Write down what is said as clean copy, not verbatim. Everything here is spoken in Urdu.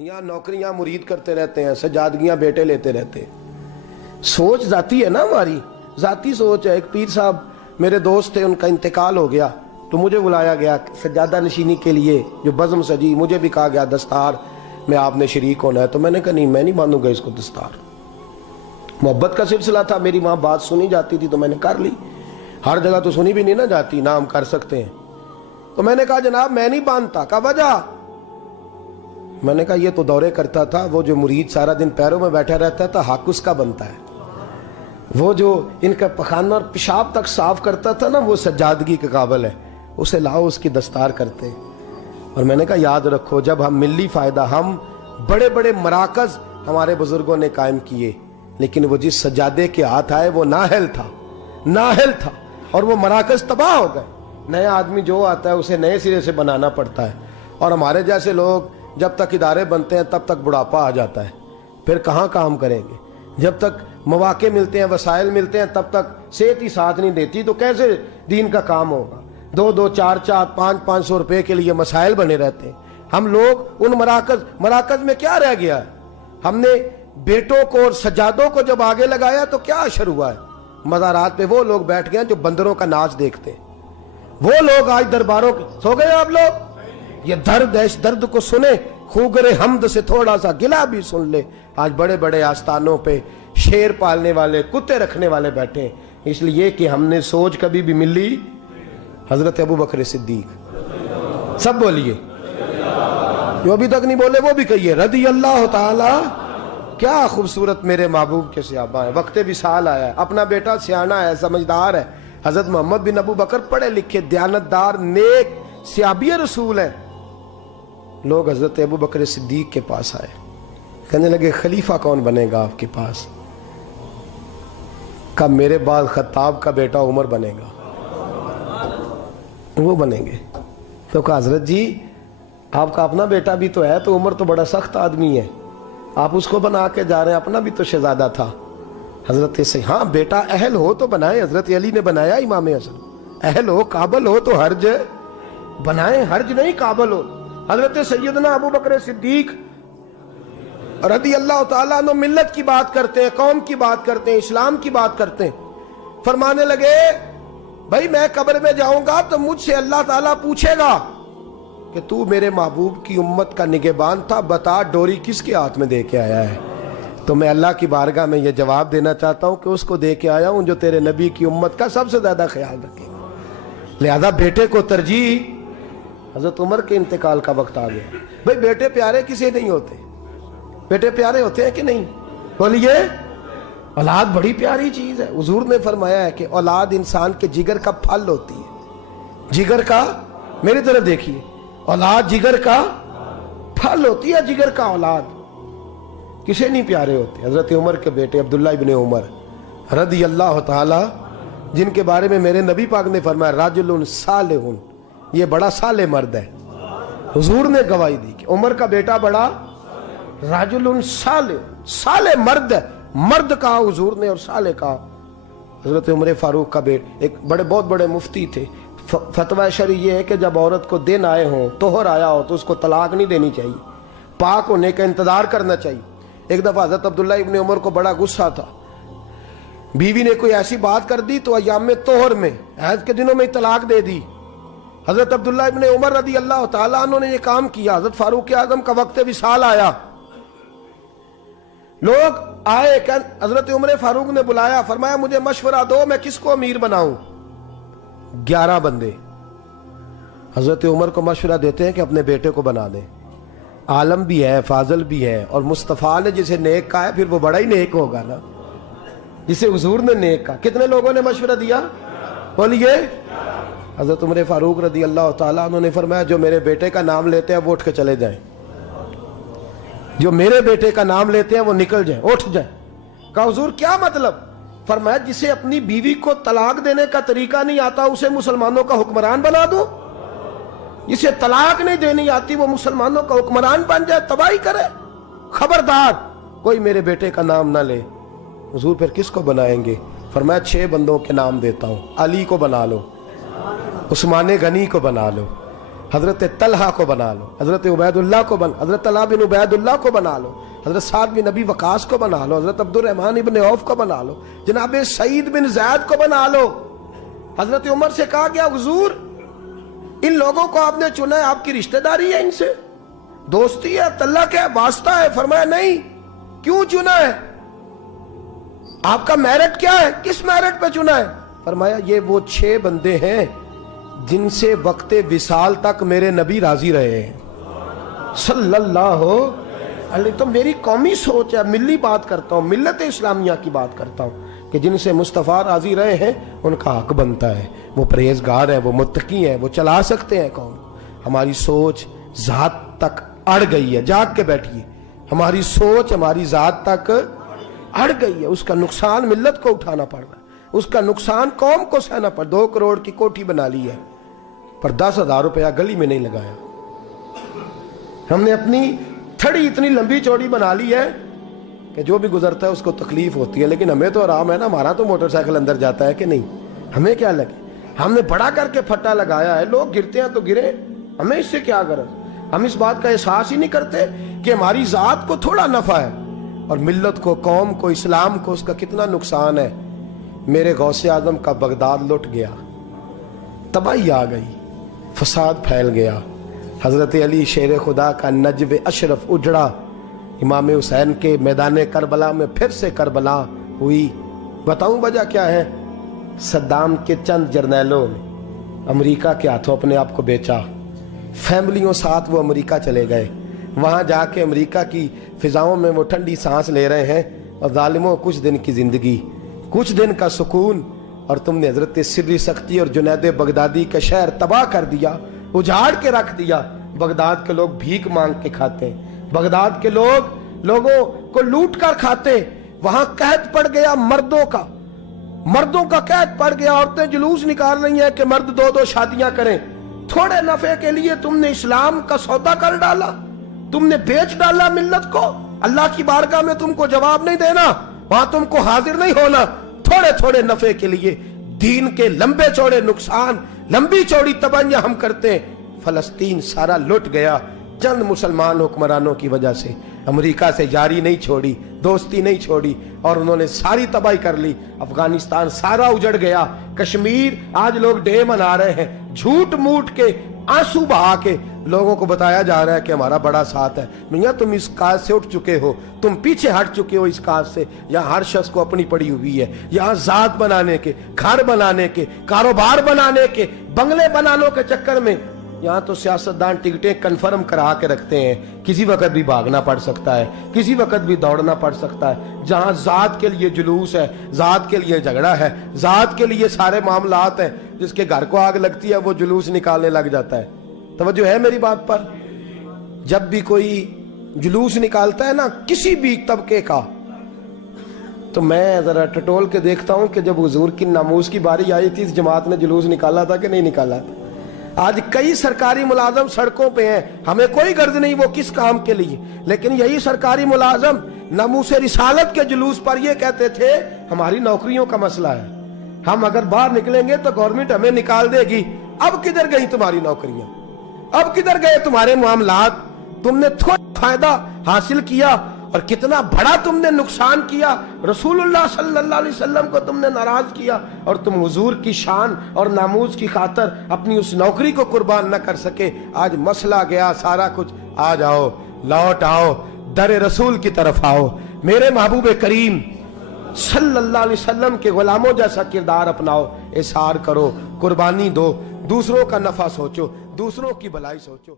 یہاں نوکریاں مرید کرتے رہتے ہیں، سجادگیاں بیٹے لیتے رہتے ہیں۔ سوچ ذاتی ہے نا، ہماری ذاتی سوچ ہے۔ ایک پیر صاحب میرے دوست تھے، ان کا انتقال ہو گیا تو مجھے بلایا گیا سجادہ نشینی کے لیے، جو بزم سجی، مجھے بھی کہا گیا دستار میں آپ نے شریک ہونا ہے۔ تو میں نے کہا نہیں، میں نہیں باندھوں گا اس کو دستار۔ محبت کا سلسلہ تھا، میری وہاں بات سنی جاتی تھی تو میں نے کر لی۔ ہر جگہ تو سنی بھی نہیں نہ جاتی، نہ ہم کر سکتے ہیں۔ تو میں نے کہا جناب میں نہیں باندھتا۔ کہا وجہ؟ میں نے کہا یہ تو دورے کرتا تھا، وہ جو مرید سارا دن پیروں میں بیٹھا رہتا تھا حق اس کا بنتا ہے، وہ جو ان کا پخانہ اور پیشاب تک صاف کرتا تھا نا، وہ سجادگی کے قابل ہے، اسے لاؤ، اس کی دستار کرتے ہیں۔ اور میں نے کہا یاد رکھو، جب ہم ملی فائدہ، ہم بڑے بڑے مراکز ہمارے بزرگوں نے قائم کیے، لیکن وہ جس سجادے کے ہاتھ آئے وہ نااہل تھا اور وہ مراکز تباہ ہو گئے۔ نیا آدمی جو آتا ہے اسے نئے سرے سے بنانا پڑتا ہے، اور ہمارے جیسے لوگ جب تک ادارے بنتے ہیں تب تک بڑھاپا آ جاتا ہے، پھر کہاں کام کریں گے؟ جب تک مواقع ملتے ہیں، وسائل ملتے ہیں، تب تک صحت ہی ساتھ نہیں دیتی، تو کیسے دین کا کام ہوگا؟ 2-2 4-4 500 روپے کے لیے مسائل بنے رہتے ہیں۔ ہم لوگ ان مراکز میں کیا رہ گیا ہے؟ ہم نے بیٹوں کو اور سجادوں کو جب آگے لگایا تو کیا اثر ہوا ہے؟ مزارات پہ وہ لوگ بیٹھ گئے ہیں جو بندروں کا ناچ دیکھتے ہیں۔ وہ لوگ آج درباروں کے سو گئے۔ آپ لوگ یہ درد ہے، اس درد کو سنیں، خوگر حمد سے تھوڑا سا گلا بھی سن لے۔ آج بڑے بڑے آستانوں پہ شیر پالنے والے، کتے رکھنے والے بیٹھے ہیں، اس لیے کہ ہم نے سوچ کبھی بھی ملی حضرت ابو بکر صدیق۔ سب بولیے، جو ابھی تک نہیں بولے وہ بھی کہیے رضی اللہ تعالی۔ کیا خوبصورت میرے محبوب کے صحابہ ہیں۔ وقت وصال آیا ہے، اپنا بیٹا سیانا ہے، سمجھدار ہے، حضرت محمد بن ابو بکر پڑھے لکھے، دیانتدار، نیک صحابی رسول ہیں۔ لوگ حضرت ابو بکر صدیق کے پاس آئے، کہنے لگے خلیفہ کون بنے گا آپ کے پاس؟ کہا میرے بعد خطاب کا بیٹا عمر بنے گا، وہ بنیں گے۔ تو کہا حضرت جی آپ کا اپنا بیٹا بھی تو ہے، تو عمر تو بڑا سخت آدمی ہے، آپ اس کو بنا کے جا رہے ہیں، اپنا بھی تو شہزادہ تھا۔ حضرت سے ہاں بیٹا اہل ہو تو بنائے، حضرت علی نے بنایا امام حسن، اہل ہو قابل ہو تو حرج بنائیں، حرج نہیں قابل ہو۔ حضرت سیدنا ابو بکر صدیق رضی اللہ تعالیٰ عنہ ملت کی بات کرتے ہیں، قوم کی بات کرتے ہیں، اسلام کی بات کرتے ہیں، فرمانے لگے بھائی میں قبر میں جاؤں گا تو مجھ سے اللہ تعالیٰ پوچھے گا کہ تو میرے محبوب کی امت کا نگہبان تھا، بتا ڈوری کس کے ہاتھ میں دے کے آیا ہے؟ تو میں اللہ کی بارگاہ میں یہ جواب دینا چاہتا ہوں کہ اس کو دے کے آیا ہوں جو تیرے نبی کی امت کا سب سے زیادہ خیال رکھے گا۔ لہذا بیٹے کو ترجیح۔ حضرت عمر کے انتقال کا وقت آ گیا۔ بھئی بیٹے پیارے کسے نہیں ہوتے؟ بیٹے پیارے ہوتے ہیں کہ نہیں؟ بولیے، اولاد بڑی پیاری چیز ہے۔ حضور نے فرمایا ہے کہ اولاد انسان کے جگر کا پھل ہوتی ہے۔ جگر کا، میری طرف دیکھیے، اولاد جگر کا پھل ہوتی ہے، جگر کا اولاد کسے نہیں پیارے ہوتے؟ حضرت عمر کے بیٹے عبداللہ ابن عمر رضی اللہ تعالی، جن کے بارے میں میرے نبی پاک نے فرمایا رجل صالح، یہ بڑا صالح مرد ہے۔ حضور نے گواہی دی کہ عمر کا بیٹا بڑا رجل صالح مرد ہے۔ مرد کہا حضور نے اور صالح کہا۔ حضرت عمر فاروق کا بیٹا ایک بہت بڑے مفتی تھے۔ فتویٰ شرعی یہ ہے کہ جب عورت کو دن آئے ہوں، طہر آیا ہو، تو اس کو طلاق نہیں دینی چاہیے، پاک ہونے کا انتظار کرنا چاہیے۔ ایک دفعہ حضرت عبداللہ ابن عمر کو بڑا غصہ تھا، بیوی نے کوئی ایسی بات کر دی تو ایام طہر میں، حیض کے دنوں میں طلاق دے دی۔ حضرت عبداللہ ابن عمر رضی اللہ تعالیٰ عنہ نے یہ کام کیا۔ حضرت فاروق اعظم کا وقت وصال آیا، لوگ آئے، حضرت عمر فاروق نے بلایا، فرمایا مجھے مشورہ دو میں کس کو امیر بناؤں؟ 11 بندے حضرت عمر کو مشورہ دیتے ہیں کہ اپنے بیٹے کو بنا دیں، عالم بھی ہے، فاضل بھی ہے، اور مصطفیٰ نے جسے نیک کہا ہے پھر وہ بڑا ہی نیک ہوگا نا، جسے حضور نے نیک کہا۔ کتنے لوگوں نے مشورہ دیا؟ بولیے۔ حضرت عمر فاروق رضی اللہ تعالیٰ عنہ نے فرمایا جو میرے بیٹے کا نام لیتے ہیں وہ اٹھ کے چلے جائیں، جو میرے بیٹے کا نام لیتے ہیں وہ نکل جائیں، اٹھ جائیں۔ کہا حضور کیا مطلب؟ فرمایا جسے اپنی بیوی کو طلاق دینے کا طریقہ نہیں آتا اسے مسلمانوں کا حکمران بنا دو، جسے طلاق نہیں دینی آتی وہ مسلمانوں کا حکمران بن جائے، تباہی کرے۔ خبردار کوئی میرے بیٹے کا نام نہ لے۔ حضور پھر کس کو بنائیں گے؟ فرمایا 6 بندوں کے نام دیتا ہوں، علی کو بنا لو، عثمان غنی کو بنا لو، حضرت طلحہ کو بنا لو, حضرت عبیداللہ کو حضرت طلحہ بن عبیداللہ کو بنا لو, حضرت سعد بن نبی وقاص کو بنا لو, حضرت عبد الرحمن ابن عوف کو بنا لو, جناب سعید بن زید کو بنا لو. حضرت عمر سے کہا گیا حضور ان لوگوں کو آپ نے چنا ہے, آپ کی رشتہ داری ہے, ان سے دوستی ہے, تعلق ہے, واسطہ ہے. فرمایا نہیں, کیوں چنا ہے, آپ کا میرٹ کیا ہے, کس میرٹ پہ چنا ہے؟ فرمایا یہ وہ 6 بندے ہیں جن سے وقت وصال تک میرے نبی راضی رہے ہیں صلی اللہ علیہ. تو میری قومی سوچ ہے, ملی بات کرتا ہوں, ملت اسلامیہ کی بات کرتا ہوں کہ جن سے مصطفیٰ راضی رہے ہیں ان کا حق بنتا ہے. وہ پرہیزگار ہیں, وہ متقی ہیں, وہ چلا سکتے ہیں قوم. ہماری سوچ ذات تک اڑ گئی ہے, جاگ کے بیٹھیے, ہماری سوچ ہماری ذات تک اڑ گئی ہے. اس کا نقصان ملت کو اٹھانا پڑ رہا ہے, اس کا نقصان قوم کو سہنا پڑ. 2 کروڑ کی کوٹھی بنا لی ہے پر 10,000 روپیہ گلی میں نہیں لگایا. ہم نے اپنی تھڑی اتنی لمبی چوڑی بنا لی ہے کہ جو بھی گزرتا ہے اس کو تکلیف ہوتی ہے, لیکن ہمیں تو آرام ہے نا, ہمارا تو موٹر سائیکل اندر جاتا ہے کہ نہیں, ہمیں کیا لگے. ہم نے بڑا کر کے پھٹا لگایا ہے, لوگ گرتے ہیں تو گرے, ہمیں اس سے کیا غرض. ہم اس بات کا احساس ہی نہیں کرتے کہ ہماری ذات کو تھوڑا نفع ہے اور ملت کو, قوم کو, اسلام کو اس کا کتنا نقصان ہے. میرے غوث اعظم کا بغداد لٹ گیا, تباہی آ گئی, فساد پھیل گیا. حضرت علی شیر خدا کا نجف اشرف اجڑا. امام حسین کے میدان کربلا میں پھر سے کربلا ہوئی. بتاؤں وجہ کیا ہے؟ صدام کے چند جرنیلوں نے امریکہ کے ہاتھوں اپنے آپ کو بیچا. فیملیوں ساتھ وہ امریکہ چلے گئے. وہاں جا کے امریکہ کی فضاؤں میں وہ ٹھنڈی سانس لے رہے ہیں, اور ظالموں کچھ دن کی زندگی, کچھ دن کا سکون, اور تم نے حضرت سری سختی اور جنید بغدادی کا شہر تباہ کر دیا, اجاڑ کے رکھ دیا. بغداد کے لوگ بھیک مانگ کے کھاتے ہیں, بغداد کے لوگ لوگوں کو لوٹ کر کھاتے. وہاں قحط پڑ گیا مردوں کا قحط پڑ گیا. عورتیں جلوس نکال رہی ہیں کہ مرد 2 شادیاں کریں. تھوڑے نفع کے لیے تم نے اسلام کا سودا کر ڈالا, تم نے بیچ ڈالا ملت کو. اللہ کی بارگاہ میں تم کو جواب نہیں دینا, وہاں تم کو حاضر نہیں ہونا. تھوڑے نفع کے لیے دین کے لمبے چوڑے نقصان, لمبی چوڑی تباہیاں ہم کرتے ہیں. فلسطین سارا لٹ گیا چند مسلمان حکمرانوں کی وجہ سے. امریکہ سے یاری نہیں چھوڑی, دوستی نہیں چھوڑی, اور انہوں نے ساری تباہی کر لی. افغانستان سارا اجڑ گیا. کشمیر آج لوگ ڈے منا رہے ہیں, جھوٹ موٹ کے, آنسو بہا کے لوگوں کو بتایا جا رہا ہے کہ ہمارا بڑا ساتھ ہے. میاں تم اس کاج سے اٹھ چکے ہو, تم پیچھے ہٹ چکے ہو اس کاج سے. یہاں ہر شخص کو اپنی پڑی ہوئی ہے. یہاں ذات بنانے کے, گھر بنانے کے, کاروبار بنانے کے, بنگلے بنانے کے چکر میں یہاں تو سیاستدان ٹکٹیں کنفرم کرا کے رکھتے ہیں. کسی وقت بھی بھاگنا پڑ سکتا ہے, کسی وقت بھی دوڑنا پڑ سکتا ہے. جہاں ذات کے لیے جلوس ہے, ذات کے لیے جھگڑا ہے, ذات کے لیے سارے معاملات ہیں, جس کے گھر کو آگ لگتی ہے وہ جلوس نکالنے لگ جاتا ہے. توجہ ہے میری بات پر؟ جب بھی کوئی جلوس نکالتا ہے نا کسی بھی طبقے کا, تو میں ذرا ٹٹول کے دیکھتا ہوں کہ جب حضور کی ناموس کی باری آئی تھی اس جماعت نے جلوس نکالا تھا کہ نہیں نکالا تھا. آج کئی سرکاری ملازم سڑکوں پہ ہیں, ہمیں کوئی غرض نہیں وہ کس کام کے لیے, لیکن یہی سرکاری ملازم ناموس رسالت کے جلوس پر یہ کہتے تھے ہماری نوکریوں کا مسئلہ ہے, ہم اگر باہر نکلیں گے تو گورنمنٹ ہمیں نکال دے گی. اب کدھر گئی تمہاری نوکریاں, اب کدھر گئے تمہارے معاملات؟ تم نے تھوڑا فائدہ حاصل کیا اور کتنا بڑا تم نے نقصان کیا. رسول اللہ صلی اللہ علیہ وسلم کو تم نے ناراض کیا, اور تم حضور کی شان اور ناموس کی خاطر اپنی اس نوکری کو قربان نہ کر سکے. آج مسئلہ گیا سارا کچھ. آ جاؤ, لوٹ آؤ, در رسول کی طرف آؤ. میرے محبوب کریم صلی اللہ علیہ وسلم کے غلاموں جیسا کردار اپناؤ, اظہار کرو, قربانی دو, دوسروں کا نفع سوچو, دوسروں کی بھلائی سوچو.